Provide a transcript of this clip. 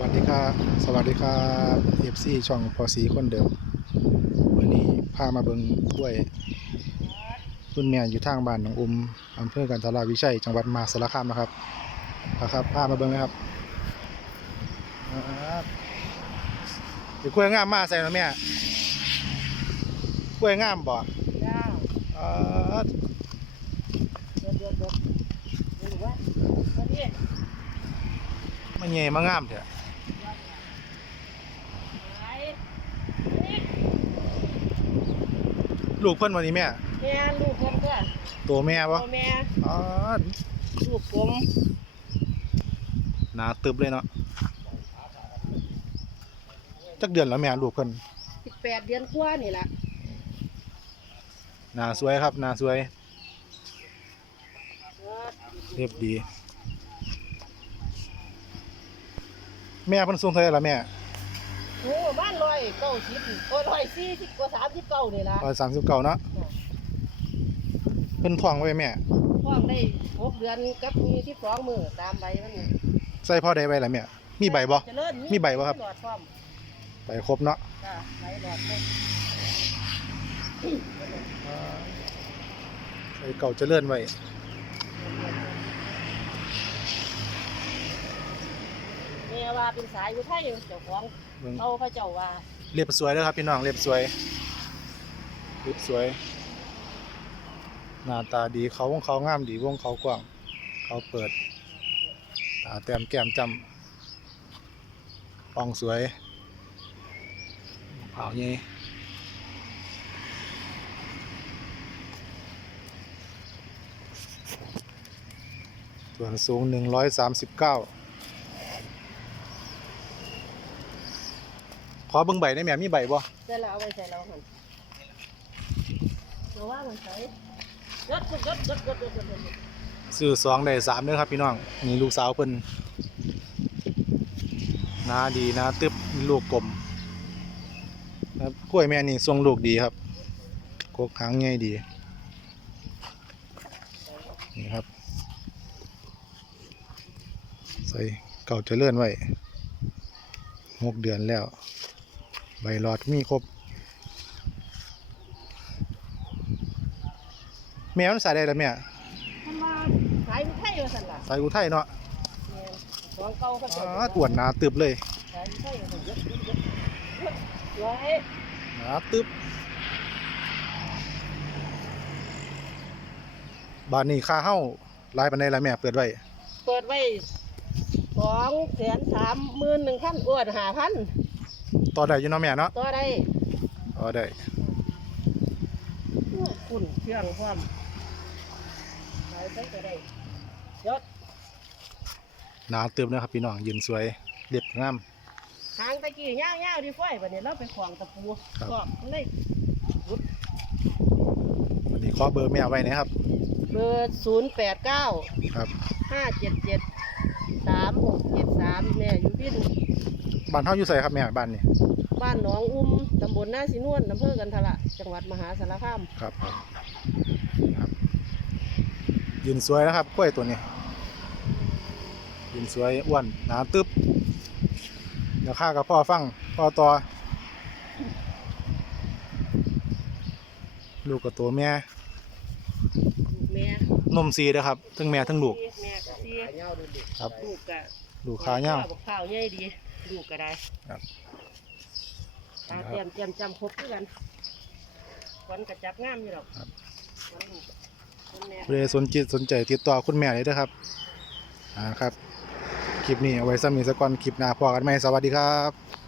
วัสดีครับสวัสดีครับ FC ช่องพอสีคนเดิม วันนี้พามาเบิงกล้วยรุ่นแม่อยู่ทางบ้านหนองอุมอำเภอกันทราวิชัยจังหวัดมหาสารคามนะครับนะครับพามาเบิงนะครับครับเดี๋ยวกล้วยงามมาใส่แล้วแม่กล้วยงามบ่จ้าอ่าเดือดเดือดเดือดนี่หนูว่าวันนี้มันใหญ่มางามเถอะ ไหนนี่ ลูกเพิ่นวันนี้แม่แม่ลูกผมเพื่อนตัวแม่บ่พ่อแม่อ๋อลูกผมหนาตึบเลยเนาะจักเดือนแล้วแม่ลูกเพิ่นสิบแปดเดือนกว่านี่แหละหนาสวยครับหนาสวยเออเรียบดี แม่เพิ่นสูงเท่าไหร่ล่ะแม่ โอ้บ้านร้อยเก้าสิบโอ้ร้อยสี่สิบกว่าสามสิบเก้านี่ละร้อยสามสิบเก้าเนาะเพิ่นท้องไว้แม่ท้องได้หกเดือนกับมีสิบสองมือตามใบมันนี่ใส่พ่อได้ไว้ล่ะแม่มีใบบ่ เจริญมีใบบ่ครับ หลอดพร้อมใบครบเนาะจ้าใบหลอดครบใส่เก่าเจะเลื่อนไว้ ว่าเป็นสายอุทัยเจ้าของเบิ่ขาพระเจ้าว่าเรียบสวยแล้วครับพี่น้องเรียบสวยเรียบสวย หน้าตาดีเขาวงเขางามดีวงเขากว้าง เขาเปิด ตาแต้มแก้มจำปองสวยเผาเงี้ส่วนสูง 139 ขอเบิ่งใบได้แม่มีใบบ่ได้แล้วเอาไปใส่เราหันเราว่ามันใส่ยดยดยดยดยดยดซื้อสองได้สามเด้อครับพี่น้องนี่ลูกสาวเพิ่นนาดีนะตึบลูกกลมครับกล้วยแม่นี่ทรงลูกดีครับกกหางง่ายดีนี่ครับ ใส่เก่าจะเลื่อนไว้หกเดือนแล้ว ใบหลอดมีครบ แม่มันใส่ได้แล้วแม่มันมาขายอยู่ไทยว่าสั่นล่ะใส่อุทัยเนาะแม่นของเก่าก็อ๋เจ้าออ้วนหนาตึบเลยขายอยู่ไทยว่าสั่นยดยดยดยดไว้หนาตึบบ้านนี้ค่าเฮ้าหลายปันใดละแม่เปิดไว้เปิดไว้สองแสนสามหมื่นหนึ่งพันอ้วนห้าพัน ต่อได้อยู่เนาะแม่เนาะต่อได้ต่อได้คุณเครื่องความขายไปก็ได้ยศหนาตึบนะครับพี่น้องยืนสวยเรียบงาม หางตะกี้ย่างย่างดีไฟบัดนี้เราไปขวางตะปูครับ ก็เลยวันนี้ขอเบอร์แม่ไว้นะครับ เบอร์ศูนย์แปดเก้าครับ ห้าเจ็ดเจ็ดสามหกเจ็ดสามแม่อยู่ที่ บ้านเฮาอยู่ไสครับแม่บ้านนี้บ้านหนองอุ้มตำบลหน้าสีนวลอำเภอกันทละจังหวัดมหาสารคามครับครับยืนสวยนะครับกล้วยตัวนี้ยืนสวยอ้วนหนาตึบเดี๋ยวข้ากับพ่อฟังพ่อต่อลูกกับตัวแม่ลูกแม่นมซีนะครับทั้งแม่ทั้งลูกแม่ก็ซีครับลูกก็ลูกขาเน่าวบอกข้าวใหญ่ดี ลูกก็ได้ครับตาเตรียมเตรียมจำครบด้วยกันคนกระจับงามอยู่หรอกครับ ขวัญลูกคนแม่ผู้ใดสนจิตสนใจติดต่อคุณแม่เลยนะครับอ่าครับ คลิปนี้เอาไว้ซ้ำนี้สักก่อนคลิปหน้าพอกันไหมสวัสดีครับ